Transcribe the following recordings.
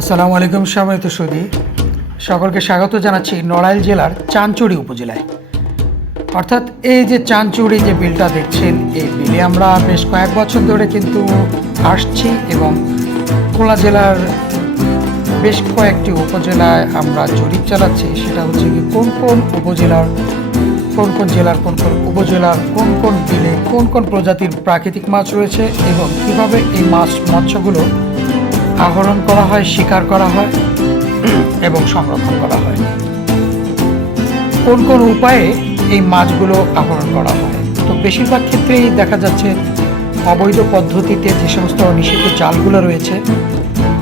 আসসালামু আলাইকুম, সম্মানিত সুদী সকলকে স্বাগত জানাচ্ছি নড়াইল জেলার চানচুরি উপজেলায়। অর্থাৎ এই যে চানচুরি যে বিলটা দেখছেন, এই বিলে আমরা বেশ কয়েক বছর ধরে কিন্তু আসছি এবং খুলনা জেলার বেশ কয়েকটি উপজেলায় আমরা জরিপ চালাচ্ছি। সেটা হচ্ছে কি, কোন কোন উপজেলার, কোন কোন জেলার, কোন কোন উপজেলার, কোন কোন বিলে কোন কোন প্রজাতির প্রাকৃতিক মাছ রয়েছে এবং কীভাবে এই মাছ, মৎস্যগুলো আহরণ করা হয়, শিকার করা হয় এবং সংরক্ষণ করা হয়। কোন কোন উপায়ে এই মাছগুলো আহরণ করা হয়? তো বেশিরভাগ ক্ষেত্রেই দেখা যাচ্ছে অবৈধ পদ্ধতিতে যে সমস্ত নিষিদ্ধ জালগুলো রয়েছে,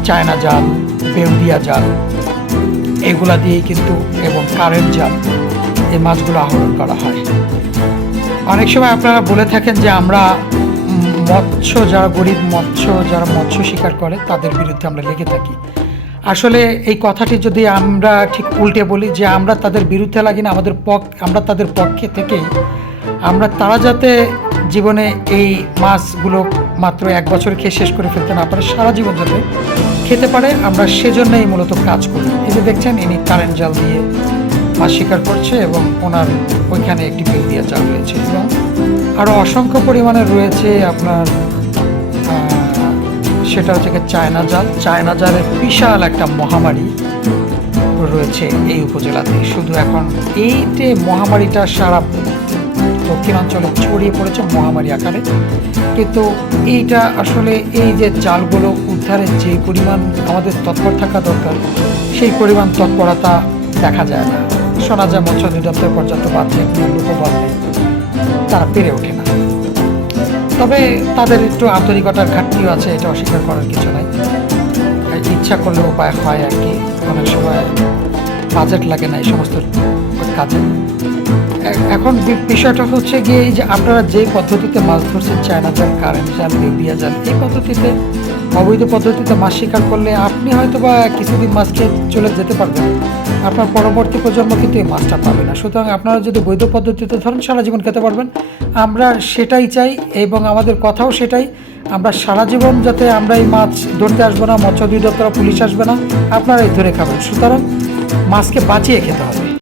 চায়না জাল বেউদিয়া জাল, এগুলা দিয়েই কিন্তু এবং কারেন্ট জাল এই মাছগুলো আহরণ করা হয়। অনেক সময় আপনারা বলে থাকেন যে আমরা মৎস্য, যারা গরিব মৎস্য, যারা মৎস্য শিকার করে, তাদের বিরুদ্ধে আমরা লেগে থাকি। আসলে এই কথাটি যদি আমরা ঠিক উল্টে বলি যে আমরা তাদের বিরুদ্ধে লাগি না, আমাদের পক, আমরা তাদের পক্ষে থেকেই আমরা তারা যাতে জীবনে এই মাছগুলো মাত্র এক বছর খেয়ে শেষ করে ফেলতে না পারে, সারা জীবন যাতে খেতে পারে, আমরা সেজন্যই মূলত কাজ করি। এই যে দেখছেন, ইনি কারেন্ট জাল দিয়ে শিকার করছে এবং ওনার ওইখানে একটি বেলদিয়া জাল রয়েছে এবং আরও অসংখ্য পরিমাণে রয়েছে আপনার সেটা হচ্ছে চায়না জাল। চায়না জালের বিশাল একটা মহামারী রয়েছে এই উপজেলাতে। শুধু এখন এই যে মহামারীটা সারা দক্ষিণাঞ্চলে ছড়িয়ে পড়েছে মহামারী আকারে। কিন্তু এইটা আসলে এই যে চালগুলো উদ্ধারের যে পরিমাণ আমাদের তৎপর থাকা দরকার, সেই পরিমাণ তৎপরতা দেখা যায় না। শোনা যায়, মৎস্য অধিদপ্তর পর্যাপ্ত বাজেট লোকবল নেই। তারা পেরে ওঠে না। তবে তাদের একটু আন্তরিকতার ঘাটতিও আছে, এটা অস্বীকার করার কিছু নাই। ইচ্ছা করলে উপায় হয় আর কি। অনেক সময় বাজেট লাগে না এই সমস্ত কাজে। এখন বিষয়টা হচ্ছে গিয়ে যে আপনারা যে পদ্ধতিতে মাছ ধরছেন, চায়না জাল কারেন্ট জাল বেবিয়া জাল এই পদ্ধতিতে, অবৈধ পদ্ধতিতে মাছ শিকার করলে আপনি হয়তো বা কিছুদিন মাছ খেয়ে চলে যেতে পারবেন। আপনার পরবর্তী প্রজন্ম কিন্তু এই মাছটা পাবে না। সুতরাং আপনারা যদি বৈধ পদ্ধতিতে ধরেন সারা জীবন খেতে পারবেন, আমরা সেটাই চাই এবং আমাদের কথাও সেটাই, আমরা সারা জীবন যাতে আমরা এই মাছ ধরতে আসব না, মৎস্য অধিদপ্তর পুলিশ আসবে না, আপনারাই ধরে খাবেন। সুতরাং মাছকে বাঁচিয়ে খেতে হবে।